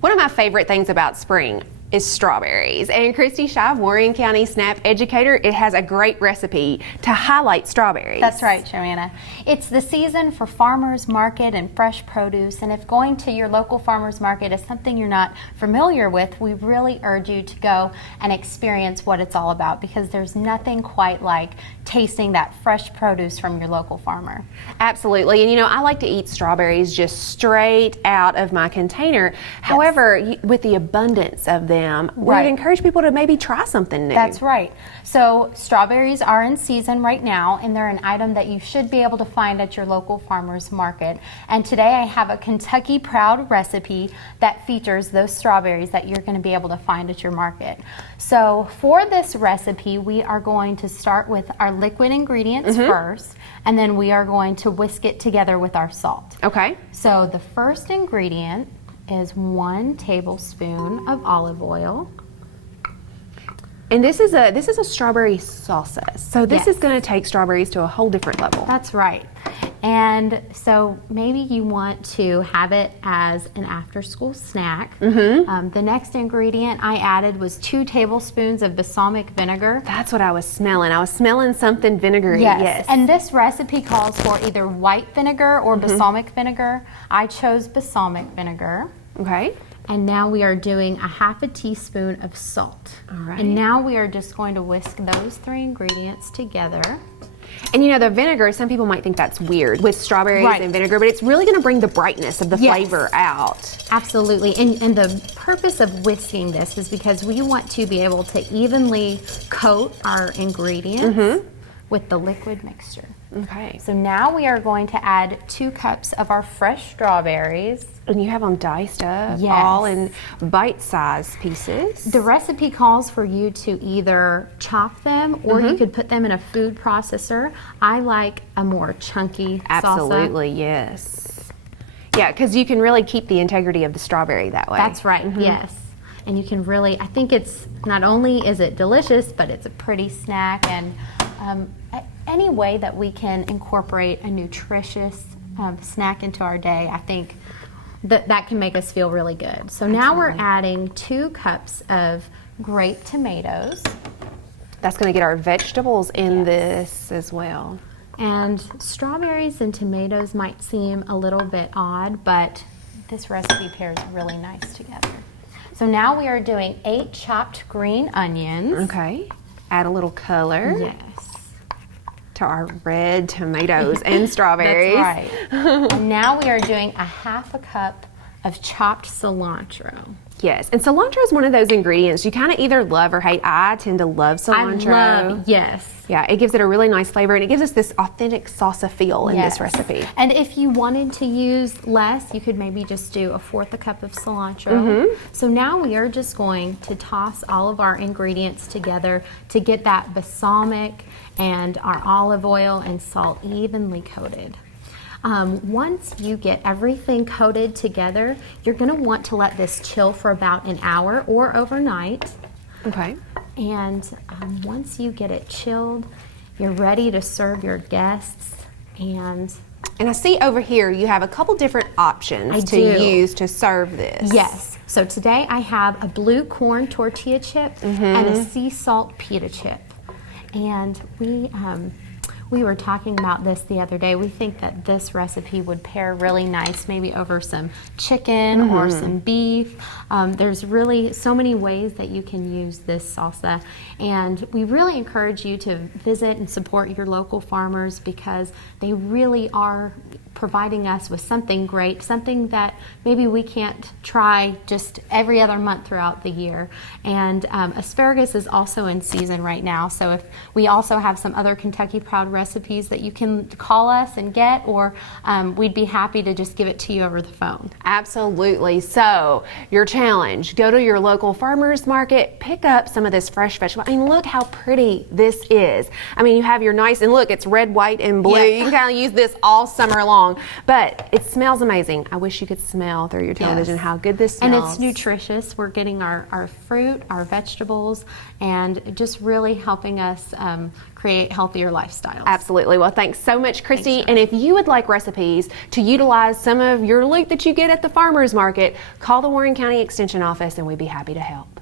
One of my favorite things about spring is strawberries. And Kristi Shive, Warren County SNAP educator, it has a great recipe to highlight strawberries. That's right, Joanna. It's the season for farmers market and fresh produce, and if going to your local farmers market is something you're not familiar with, we really urge you to go and experience what it's all about, because there's nothing quite like tasting that fresh produce from your local farmer. Absolutely. And you know, I like to eat strawberries just straight out of my container. Yes. However, with the abundance of them, we would encourage people to maybe try something new. That's right. So strawberries are in season right now, and they're an item that you should be able to find at your local farmer's market. And today I have a Kentucky Proud recipe that features those strawberries that you're going to be able to find at your market. So for this recipe, we are going to start with our liquid ingredients first, and then we are going to whisk it together with our salt. Okay. So the first ingredient is 1 tablespoon of olive oil. And this is a strawberry salsa. So this is going to take strawberries to a whole different level. That's right. And so maybe you want to have it as an after-school snack. The next ingredient I added was 2 tablespoons of balsamic vinegar. That's what I was smelling. I was smelling something vinegary. Yes. And this recipe calls for either white vinegar or balsamic vinegar. I chose balsamic vinegar. Okay. And now we are doing a 1/2 teaspoon of salt. All right. And now we are just going to whisk those 3 ingredients together. And you know, the vinegar, some people might think that's weird with strawberries and vinegar, but it's really going to bring the brightness of the flavor out. Absolutely. And the purpose of whisking this is because we want to be able to evenly coat our ingredients with the liquid mixture. Okay. So now we are going to add 2 cups of our fresh strawberries. And you have them diced up, Yes. all in bite-sized pieces. The recipe calls for you to either chop them or you could put them in a food processor. I like a more chunky salsa. Absolutely, yes. Yeah, because you can really keep the integrity of the strawberry that way. That's right, yes. And you can really, I think it's, not only is it delicious, but it's a pretty snack, and any way that we can incorporate a nutritious snack into our day, I think that can make us feel really good. So now we're adding 2 cups of grape tomatoes. That's going to get our vegetables in this as well. And strawberries and tomatoes might seem a little bit odd, but this recipe pairs really nice together. So now we are doing 8 chopped green onions. Okay. Add a little color. Yes. To our red tomatoes and strawberries. That's right. And now we are doing a 1/2 cup of chopped cilantro. Yes, and cilantro is one of those ingredients you kind of either love or hate. I tend to love cilantro. Yes. Yeah, it gives it a really nice flavor, and it gives us this authentic salsa feel in this recipe. And if you wanted to use less, you could maybe just do a 1/4 cup of cilantro. So now we are just going to toss all of our ingredients together to get that balsamic and our olive oil and salt evenly coated. Once you get everything coated together, you're going to want to let this chill for about an hour or overnight. Okay. And once you get it chilled, you're ready to serve your guests. And I see over here you have a couple different options use to serve this. Yes. So today I have a blue corn tortilla chip and a sea salt pita chip. And we were talking about this the other day. We think that this recipe would pair really nice, maybe over some chicken or some beef. There's really so many ways that you can use this salsa, and we really encourage you to visit and support your local farmers, because they really are providing us with something great, something that maybe we can't try just every other month throughout the year. And asparagus is also in season right now, so if we also have some other Kentucky Proud recipes that you can call us and get, or we'd be happy to just give it to you over the phone. Absolutely. So your challenge, go to your local farmer's market, pick up some of this fresh vegetable. I mean, look how pretty this is. I mean, you have your nice, and look, it's red, white, and blue. You can kind of use this all summer long. long, but it smells amazing. I wish you could smell through your television how good this smells. And it's nutritious. We're getting our fruit, our vegetables, and just really helping us create healthier lifestyles. Absolutely. Well, thanks so much, Kristi. And if you would like recipes to utilize some of your loot that you get at the farmer's market, call the Warren County Extension Office and we'd be happy to help.